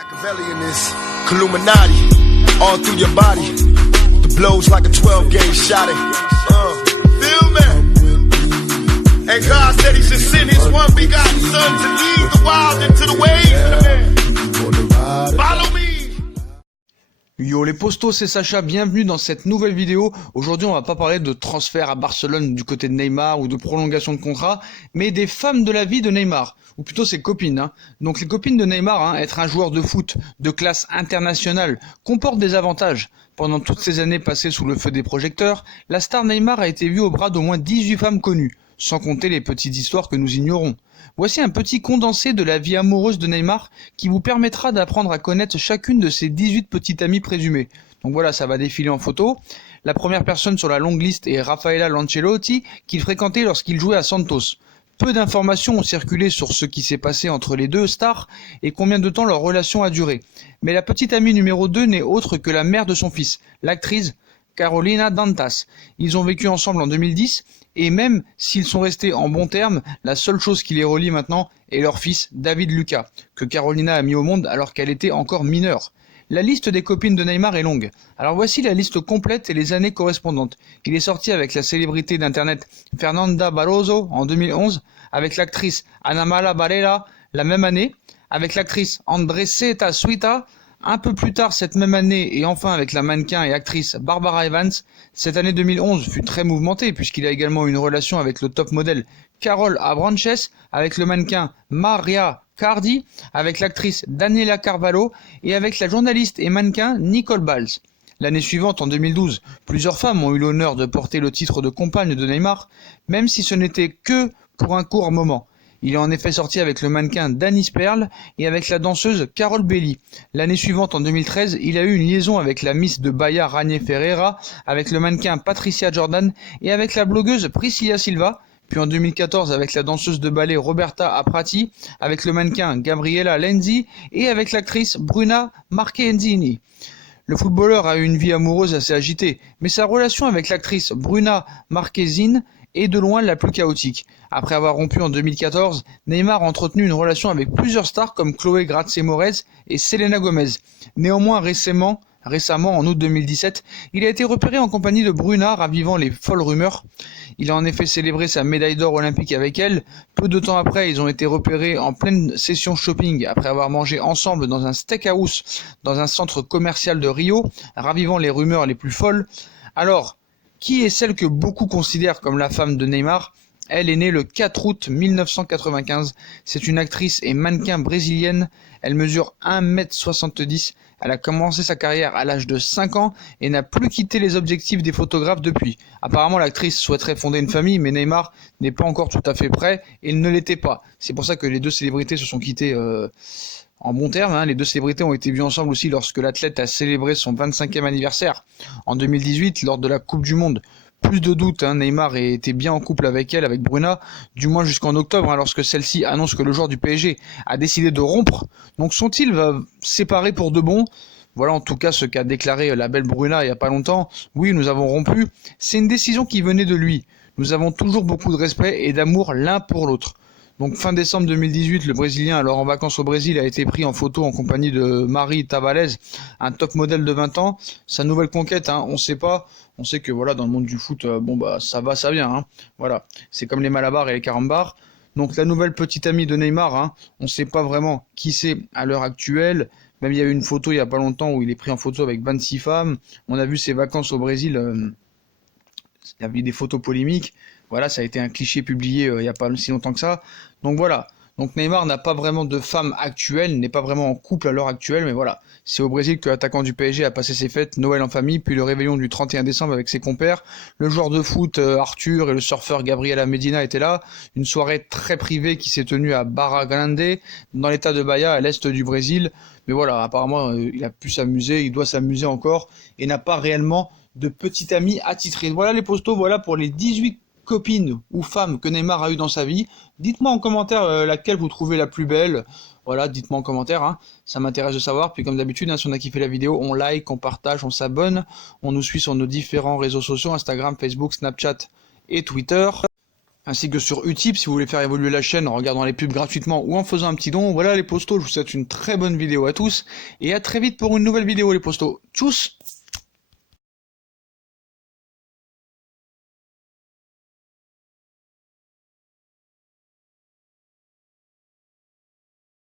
Machiavellianist, Illuminati, all through your body. The blows like a 12-gauge shot. Feel me? And God said He should send His one begotten Son to lead the wild into the ways. Follow me. Yo les postos, c'est Sacha, bienvenue dans cette nouvelle vidéo. Aujourd'hui on va pas parler de transfert à Barcelone du côté de Neymar ou de prolongation de contrat, mais des femmes de la vie de Neymar, ou plutôt ses copines. Donc les copines de Neymar, être un joueur de foot de classe internationale comporte des avantages. Pendant toutes ces années passées sous le feu des projecteurs, la star Neymar a été vue au bras d'au moins 18 femmes connues, sans compter les petites histoires que nous ignorons. Voici un petit condensé de la vie amoureuse de Neymar qui vous permettra d'apprendre à connaître chacune de ses 18 petites amies présumées. Donc voilà, ça va défiler en photo. La première personne sur la longue liste est Raffaella Lancelotti, qu'il fréquentait lorsqu'il jouait à Santos. Peu d'informations ont circulé sur ce qui s'est passé entre les deux stars et combien de temps leur relation a duré. Mais la petite amie numéro 2 n'est autre que la mère de son fils, l'actrice Carolina Dantas. Ils ont vécu ensemble en 2010 et même s'ils sont restés en bons termes, la seule chose qui les relie maintenant est leur fils David Lucas, que Carolina a mis au monde alors qu'elle était encore mineure. La liste des copines de Neymar est longue. Alors voici la liste complète et les années correspondantes. Il est sorti avec la célébrité d'internet Fernanda Barroso en 2011, avec l'actrice Ana Mala Barrera la même année, avec l'actrice Andreseta Suita un peu plus tard cette même année, et enfin avec la mannequin et actrice Barbara Evans. Cette année 2011 fut très mouvementée puisqu'il a également une relation avec le top modèle Carol Abranches, avec le mannequin Maria Cardi, avec l'actrice Daniela Carvalho et avec la journaliste et mannequin Nicole Balz. L'année suivante, en 2012, plusieurs femmes ont eu l'honneur de porter le titre de compagne de Neymar, même si ce n'était que pour un court moment. Il est en effet sorti avec le mannequin Danis Perl et avec la danseuse Carol Belli. L'année suivante, en 2013, il a eu une liaison avec la Miss de Bahia Ranier Ferreira, avec le mannequin Patricia Jordan et avec la blogueuse Priscilla Silva. Puis en 2014 avec la danseuse de ballet Roberta Aprati, avec le mannequin Gabriella Lenzi et avec l'actrice Bruna Marchesini. Le footballeur a eu une vie amoureuse assez agitée, mais sa relation avec l'actrice Bruna Marquezine est de loin la plus chaotique. Après avoir rompu en 2014, Neymar a entretenu une relation avec plusieurs stars comme Chloé Grace Moretz et Selena Gomez. Néanmoins, récemment, en août 2017, il a été repéré en compagnie de Bruna, ravivant les folles rumeurs. Il a en effet célébré sa médaille d'or olympique avec elle. Peu de temps après, ils ont été repérés en pleine session shopping après avoir mangé ensemble dans un steakhouse dans un centre commercial de Rio, ravivant les rumeurs les plus folles. Alors, qui est celle que beaucoup considèrent comme la femme de Neymar ? Elle est née le 4 août 1995. C'est une actrice et mannequin brésilienne. Elle mesure 1m70. Elle a commencé sa carrière à l'âge de 5 ans et n'a plus quitté les objectifs des photographes depuis. Apparemment, l'actrice souhaiterait fonder une famille, mais Neymar n'est pas encore tout à fait prêt et il ne l'était pas. C'est pour ça que les deux célébrités se sont quittées en bons termes. Les deux célébrités ont été vues ensemble aussi lorsque l'athlète a célébré son 25e anniversaire en 2018 lors de la Coupe du Monde. Plus de doute, Neymar était bien en couple avec elle, avec Bruna, du moins jusqu'en octobre, lorsque celle-ci annonce que le joueur du PSG a décidé de rompre. Donc sont-ils séparés pour de bon ? Voilà en tout cas ce qu'a déclaré la belle Bruna il n'y a pas longtemps. Oui, nous avons rompu. C'est une décision qui venait de lui. Nous avons toujours beaucoup de respect et d'amour l'un pour l'autre. Donc fin décembre 2018, le Brésilien, alors en vacances au Brésil, a été pris en photo en compagnie de Marie Tavares, un top modèle de 20 ans. Sa nouvelle conquête, on sait pas. On sait que voilà, dans le monde du foot, ça va, ça vient. Voilà, c'est comme les malabars et les carambars. Donc la nouvelle petite amie de Neymar, on ne sait pas vraiment qui c'est à l'heure actuelle. Même il y a eu une photo il y a pas longtemps où il est pris en photo avec 26 femmes. On a vu ses vacances au Brésil. Il y avait des photos polémiques. Voilà, ça a été un cliché publié il n'y a pas si longtemps que ça. Donc voilà. Donc Neymar n'a pas vraiment de femme actuelle, n'est pas vraiment en couple à l'heure actuelle, mais voilà. C'est au Brésil que l'attaquant du PSG a passé ses fêtes, Noël en famille, puis le réveillon du 31 décembre avec ses compères. Le joueur de foot Arthur et le surfeur Gabriela Medina étaient là. Une soirée très privée qui s'est tenue à Barra Grande, dans l'état de Bahia, à l'est du Brésil. Mais voilà, apparemment, il a pu s'amuser, il doit s'amuser encore, et n'a pas réellement de petit ami attitré. Voilà les postos, voilà pour les 18 copine ou femme que Neymar a eu dans sa vie. Dites-moi en commentaire laquelle vous trouvez la plus belle. Voilà, dites-moi en commentaire, ça m'intéresse de savoir. Puis comme d'habitude, si on a kiffé la vidéo, on like, on partage, on s'abonne. On nous suit sur nos différents réseaux sociaux, Instagram, Facebook, Snapchat et Twitter. ainsi que sur Utip si vous voulez faire évoluer la chaîne en regardant les pubs gratuitement ou en faisant un petit don. Voilà les postos, je vous souhaite une très bonne vidéo à tous et à très vite pour une nouvelle vidéo les postos. Tchuss!